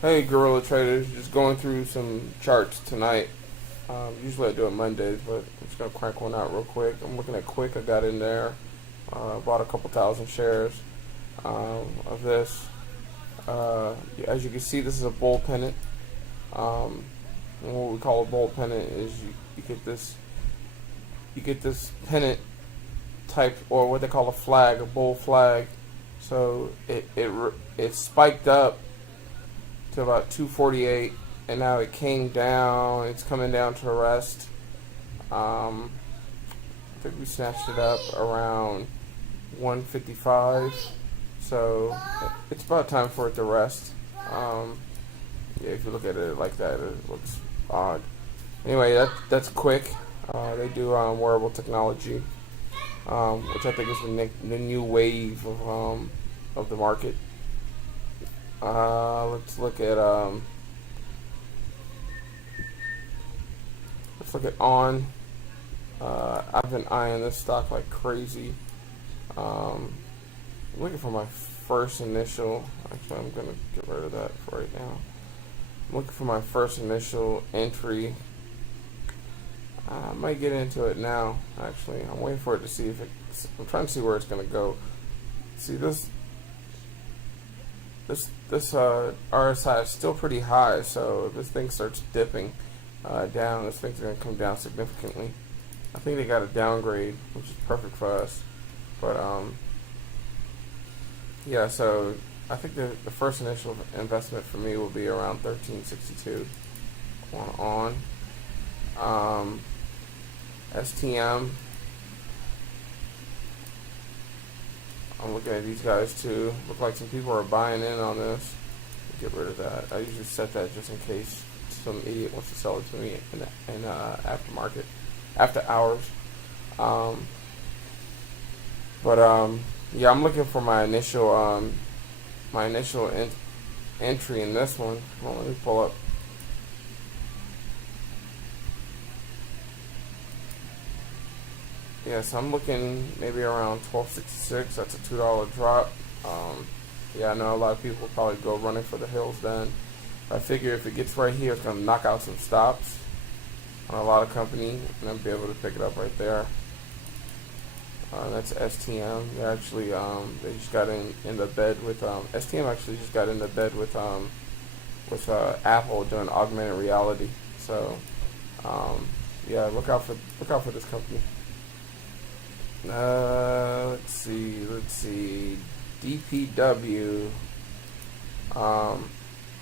Hey, Gorilla Traders, just going through some charts tonight. Usually I do it Mondays, but I'm just gonna crank one out real quick. I'm looking at Quick. I got in there, bought a couple thousand shares of this. As you can see, this is a bull pennant. And what we call a bull pennant is you get this pennant type, or what they call a flag, a bull flag. So it spiked up to about 248, and now it came down. It's coming down to rest. I think we snatched it up around 155. So it's about time for it to rest. Yeah, if you look at it like that, it looks odd. Anyway, that's Quick. They do wearable technology, which I think is the new wave of the market. Let's look at On. I've been eyeing this stock like crazy. I'm looking for my first initial. Actually, I'm gonna get rid of that for right now. I'm looking for my first initial entry. I might get into it now. Actually, I'm waiting for it to see if it. I'm trying to see where it's gonna go. See this RSI is still pretty high, so if this thing starts dipping down, this thing's going to come down significantly. I think they got a downgrade, which is perfect for us. But yeah, so I think the first initial investment for me will be around 1362 on STM. I'm looking at these guys too. Look like some people are buying in on this. Get rid of that. I usually set that just in case some idiot wants to sell it to me in aftermarket, after hours. Yeah, I'm looking for my initial entry in this one. Hold on, let me pull up. Yes, I'm looking maybe around 1266. That's a $2 drop. Yeah, I know a lot of people will probably go running for the hills then. I figure if it gets right here, it's going to knock out some stops on a lot of company, and I'll be able to pick it up right there. That's STM. They actually they just got in the bed with STM actually just got in the bed with Apple doing augmented reality. So yeah, look out for this company. Let's see. DPW.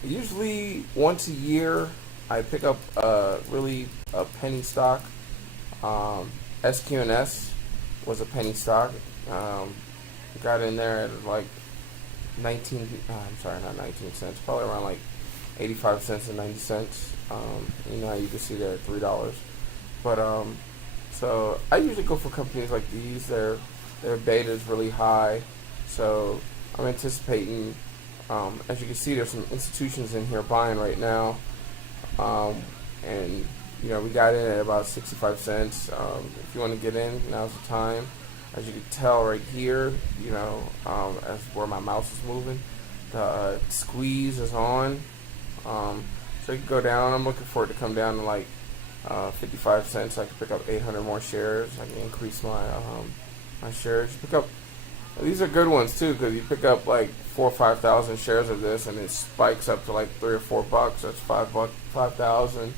Usually once a year, I pick up really a penny stock. SQNS was a penny stock. Got in there at like 19. I'm sorry, not 19 cents. Probably around like 85 cents and 90 cents. You know how you can see there at $3. But so I usually go for companies like these. Their beta is really high, so I'm anticipating. As you can see, there's some institutions in here buying right now, and you know we got in at about 65 cents. If you want to get in, now's the time. As you can tell right here, you know, as where my mouse is moving, the squeeze is on. So you can go down. I'm looking for it to come down to like 55 cents. I can pick up 800 more shares. I can increase my shares. You pick up these are good ones too, because you pick up like 4,000 or 5,000 shares of this, and it spikes up to like $3 or $4. That's $5,000.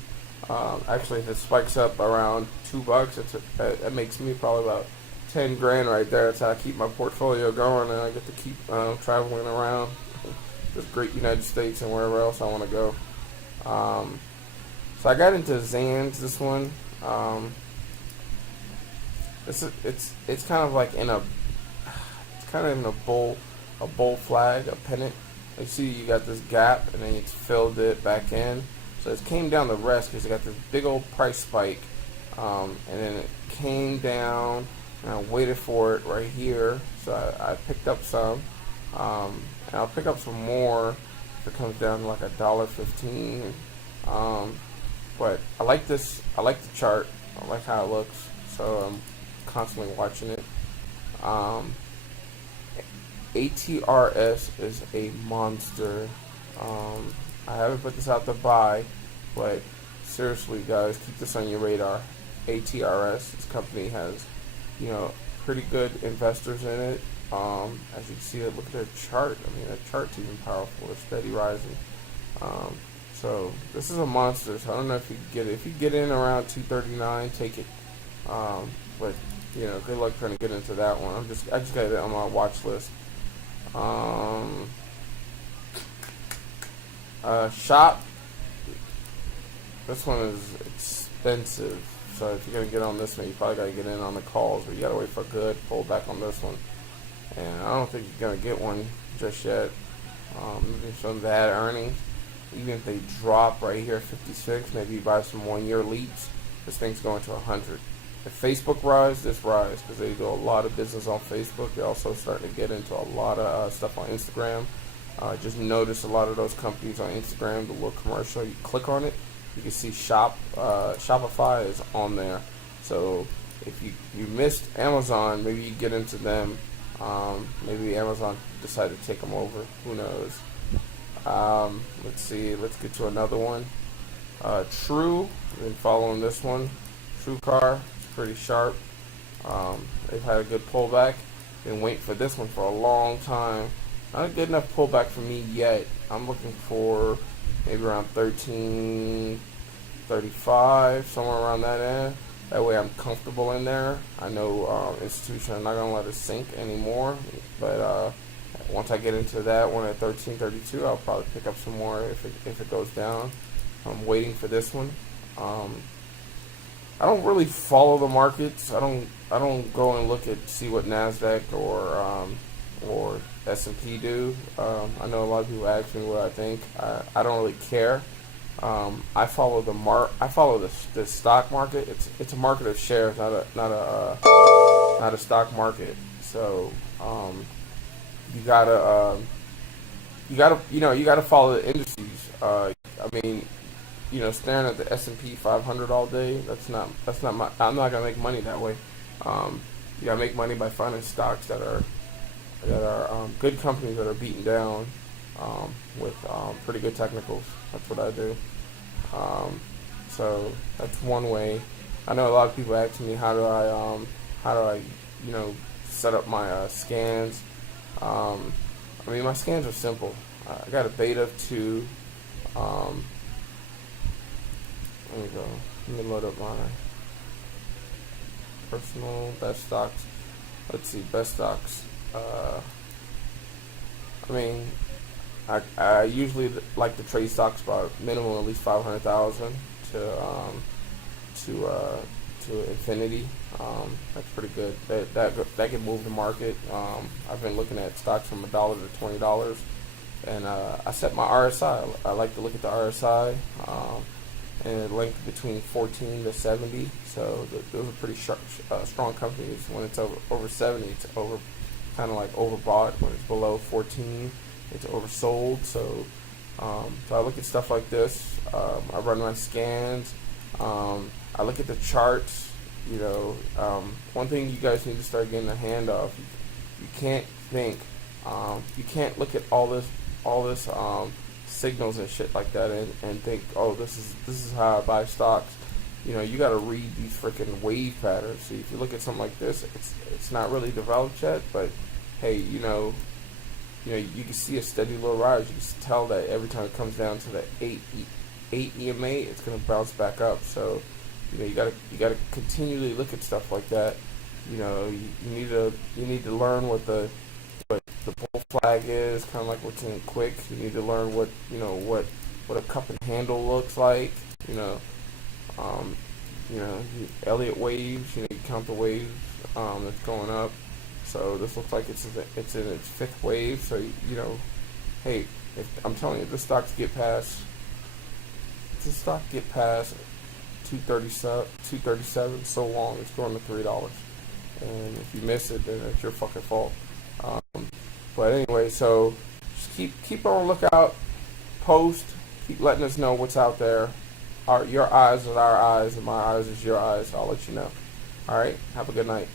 Actually, if it spikes up around $2, that makes me probably about 10 grand right there. That's how I keep my portfolio going, and I get to keep traveling around this great United States and wherever else I want to go. So I got into Zans. This one, it's kind of like in a bull flag, a pennant. You see, you got this gap, and then it's filled it back in. So it came down the rest because it got this big old price spike, and then it came down, and I waited for it right here. So I picked up some, and I'll pick up some more if it comes down to like $1.15. But I like this. I like the chart. I like how it looks. So I'm constantly watching it. ATRS is a monster. I haven't put this out to buy, but seriously, guys, keep this on your radar. ATRS, this company has, pretty good investors in it. As you can see, look at their chart. I mean, that chart's even powerful. It's steady rising. So this is a monster. So I don't know if you can get it. If you get in around 239, take it. But good luck trying to get into that one. I just got it on my watch list. Shop. This one is expensive. So if you're gonna get on this one, you probably gotta get in on the calls, or you gotta wait for a good pullback on this one. And I don't think you're gonna get one just yet. Some bad earnings. Even if they drop right here at 56, maybe you buy some 1-year leaps. This thing's going to 100. If Facebook rise, this rise, because they do a lot of business on Facebook. They're also starting to get into a lot of stuff on Instagram. Just notice a lot of those companies on Instagram, the little commercial, you click on it, you can see Shopify is on there. So if you missed Amazon, maybe you get into them. Maybe Amazon decided to take them over. Who knows? Let's see. Let's get to another one. True. I've been following this one. TrueCar. It's pretty sharp. They've had a good pullback. Been waiting for this one for a long time. Not a good enough pullback for me yet. I'm looking for maybe around 13.35, somewhere around that end. That way I'm comfortable in there. I know institution are not going to let it sink anymore. But once I get into that one at 13.32, I'll probably pick up some more if it goes down. I'm waiting for this one. I don't really follow the markets. I don't go and see what NASDAQ or S&P do. I know a lot of people ask me what I think. I don't really care. I follow the stock market. It's a market of shares, not a stock market. So you gotta follow the indices. I mean, staring at the S&P 500 all day, I'm not gonna make money that way. You gotta make money by finding stocks that are good companies that are beaten down with pretty good technicals. That's what I do. So that's one way. I know a lot of people ask me how do I set up my scans. I mean, my scans are simple. I got a beta of 2. Let me go. Let me load up my personal best stocks. Let's see, best stocks. I mean, I usually like to trade stocks by minimum at least 500,000 to infinity. That's pretty good. That can move the market. I've been looking at stocks from $1 to $20, and I set my RSI. I like to look at the RSI and length between 14 to 70. So those are pretty strong companies. When it's over 70, it's kind of like overbought. When it's below 14, it's oversold. So I look at stuff like this. I run my scans. I look at the charts. One thing you guys need to start getting a hand of. You can't think. You can't look at all this signals and shit like that and think, oh, this is how I buy stocks. You got to read these freaking wave patterns. See, if you look at something like this, it's not really developed yet, but hey, you can see a steady little rise. You can tell that every time it comes down to the 8 EMA, it's going to bounce back up. So, you gotta continually look at stuff like that. You need to learn what the bull flag is, kind of like what's in quick. You need to learn what a cup and handle looks like. Elliott waves. You count the waves that's going up. So this looks like it's in its 5th wave. So hey, if I'm telling you, this stock get past 237, so long, it's going to $3. And if you miss it, then it's your fucking fault. But anyway, so just keep on the lookout. Post. Keep letting us know what's out there. Your eyes is our eyes, and my eyes is your eyes. I'll let you know. All right. Have a good night.